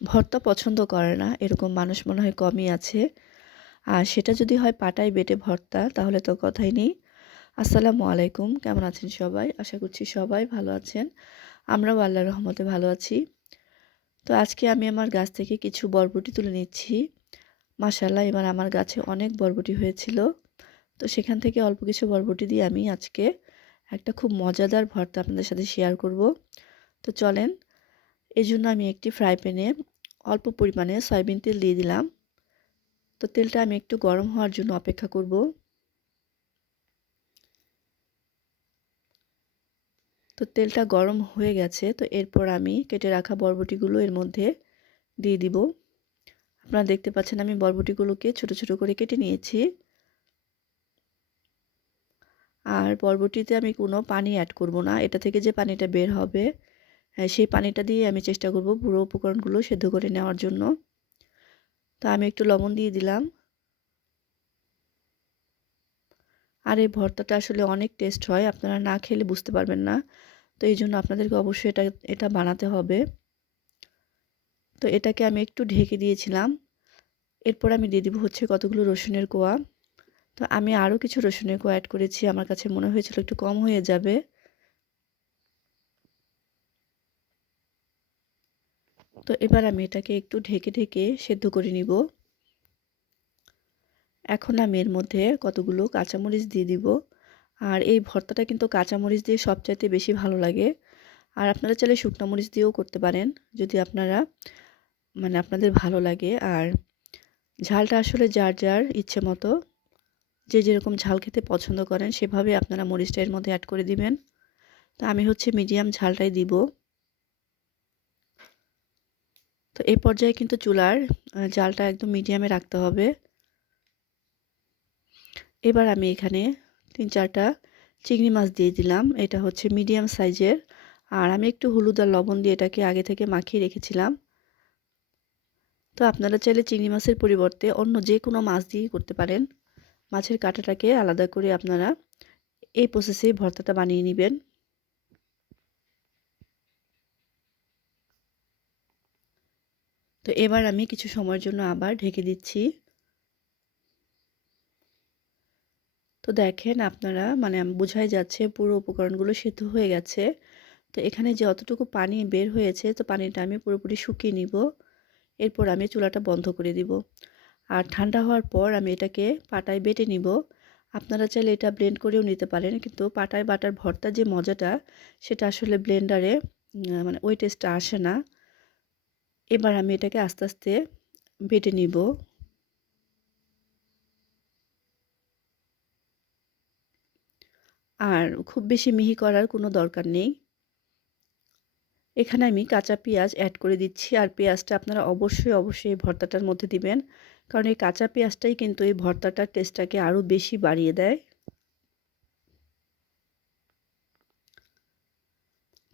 ভর্তা পছন্দ করে না এরকম মানুষ মনে হয় কমই আছে। আর সেটা যদি হয় পাটায় বেটে ভর্তা তাহলে তো কথাই নেই। আসসালামু আলাইকুম, কেমন আছেন সবাই? আশা করছি সবাই ভালো আছেন। আমরাও আল্লাহর রহমতে ভালো আছি। তো আজকে আমি আমার গাছ থেকে কিছু বরবটি তুলে নিচ্ছি। মাশাআল্লাহ, এবার আমার গাছে অনেক বরবটি হয়েছিল। তো সেখান থেকে অল্প কিছু বরবটি দিয়ে আমি আজকে একটা খুব মজাদার ভর্তা আপনাদের সাথে শেয়ার করব। তো চলেন, এজন্য আমি একটি ফ্রাই প্যানে অল্প পরিমাণে সয়াবিন তেল দিয়ে দিলাম। তো তেলটা আমি একটু গরম হওয়ার জন্য অপেক্ষা করব। তো তেলটা গরম হয়ে গেছে। তো এরপর আমি কেটে রাখা বরবটিগুলো এর মধ্যে দিয়ে দিব। আপনারা দেখতে পাচ্ছেন আমি বরবটিগুলোকে ছোট ছোট করে কেটে নিয়েছি। আর বরবটিতে আমি কোনো পানি অ্যাড করব না। এটা থেকে যে পানিটা বের হবে সেই পানিটা দিয়ে আমি চেষ্টা করব পুরো উপকরণগুলো সেদ্ধ করে নেওয়ার জন্য। তো আমি একটু লবণ দিয়ে দিলাম। আর এই ভর্তাটা আসলে অনেক টেস্ট হয়, আপনারা না খেলে বুঝতে পারবেন না। তো এই জন্য আপনাদেরকে অবশ্যই এটা বানাতে হবে। তো এটাকে আমি একটু ঢেকে দিয়েছিলাম। এরপর আমি দিয়ে দিব হচ্ছে কতগুলো রসুনের কোয়া। তো আমি আরও কিছু রসুনের কোয়া অ্যাড করেছি, আমার কাছে মনে হয়েছিল একটু কম হয়ে যাবে। তো এবার আমি এটাকে একটু ঢেকে ঢেকে সেদ্ধ করে নিব। এখন আমি এর মধ্যে কতগুলো কাঁচামরিচ দিয়ে দিব। আর এই ভর্তাটা কিন্তু কাঁচামরিচ দিয়ে সবচাইতে বেশি ভালো লাগে। আর আপনারা চাইলে শুকনো মরিচ দিয়েও করতে পারেন, যদি আপনারা আপনাদের ভালো লাগে। আর ঝালটা আসলে যার যার ইচ্ছে মতো, যে যেরকম ঝাল খেতে পছন্দ করেন সেভাবে আপনারা মরিচটা এর মধ্যে অ্যাড করে দিবেন। তো আমি হচ্ছে মিডিয়াম ঝালটাই দিব। তো এই পর্যায়ে কিন্তু চুলার জালটা একদম মিডিয়ামে রাখতে হবে। এবার আমি এখানে 3-4টা চিংড়ি মাছ দিয়ে দিলাম। এটা হচ্ছে মিডিয়াম সাইজের। আর আমি একটু হলুদ আর লবণ দিয়ে এটাকে আগে থেকে মাখিয়ে রেখেছিলাম। তো আপনারা চাইলে চিংড়ি মাছের পরিবর্তে অন্য যে কোনো মাছ দিয়েই করতে পারেন। মাছের কাঁটাটাকে আলাদা করে আপনারা এই প্রসেসেই ভর্তাটা বানিয়ে নেবেন। তো এবার আমি কিছু সময়ের জন্য আবার ঢেকে দিচ্ছি। তো দেখেন আপনারা বোঝাই যাচ্ছে পুরো উপকরণগুলো সিদ্ধ হয়ে গেছে। তো এখানে যে অতটুকু পানি বের হয়েছে, তো পানিটা আমি পুরোপুরি শুকিয়ে নিব। এরপর আমি চুলাটা বন্ধ করে দিব। আর ঠান্ডা হওয়ার পর আমি এটাকে পাটায় বেটে নিব। আপনারা চাইলে এটা ব্লেন্ড করেও নিতে পারেন, কিন্তু পাটায় বাটার ভর্তার যে মজাটা সেটা আসলে ব্লেন্ডারে ওই টেস্টটা আসে না। এবার আমি এটাকে আস্তে আস্তে বেটে নিব। আর খুব বেশি মিহি করার কোনো দরকার নেই। এখানে আমি কাঁচা পেঁয়াজ অ্যাড করে দিচ্ছি। আর পেঁয়াজটা আপনারা অবশ্যই অবশ্যই এই ভর্তাটার মধ্যে দিবেন, কারণ এই কাঁচা পেঁয়াজটাই কিন্তু এই ভর্তাটার টেস্টটাকে আরও বেশি বাড়িয়ে দেয়।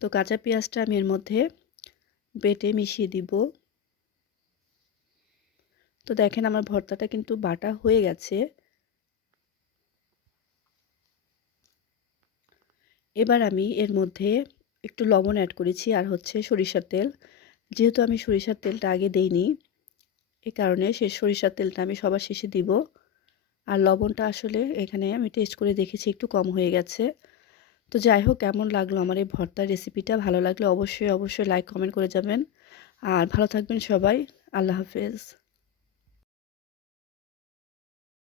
তো কাঁচা পেঁয়াজটা আমি এর মধ্যে বেটে মিশিয়ে দিব। তো দেখেন আমার ভর্তাটা কিন্তু বাটা হয়ে গেছে। এবার আমি এর মধ্যে একটু লবণ অ্যাড করেছি আর হচ্ছে সরিষার তেল। যেহেতু আমি সরিষার তেলটা আগে দেইনি, এই কারণে সরিষার তেলটা আমি সবার শেষে দিব। আর লবণটা আসলে এখানে আমি টেস্ট করে দেখেছি একটু কম হয়ে গেছে। তো যাই হোক, কেমন লাগলো আমার এই ভর্তার রেসিপিটা? ভালো লাগলে অবশ্যই অবশ্যই লাইক কমেন্ট করে যাবেন। আর ভালো থাকবেন সবাই। আল্লাহ হাফেজ।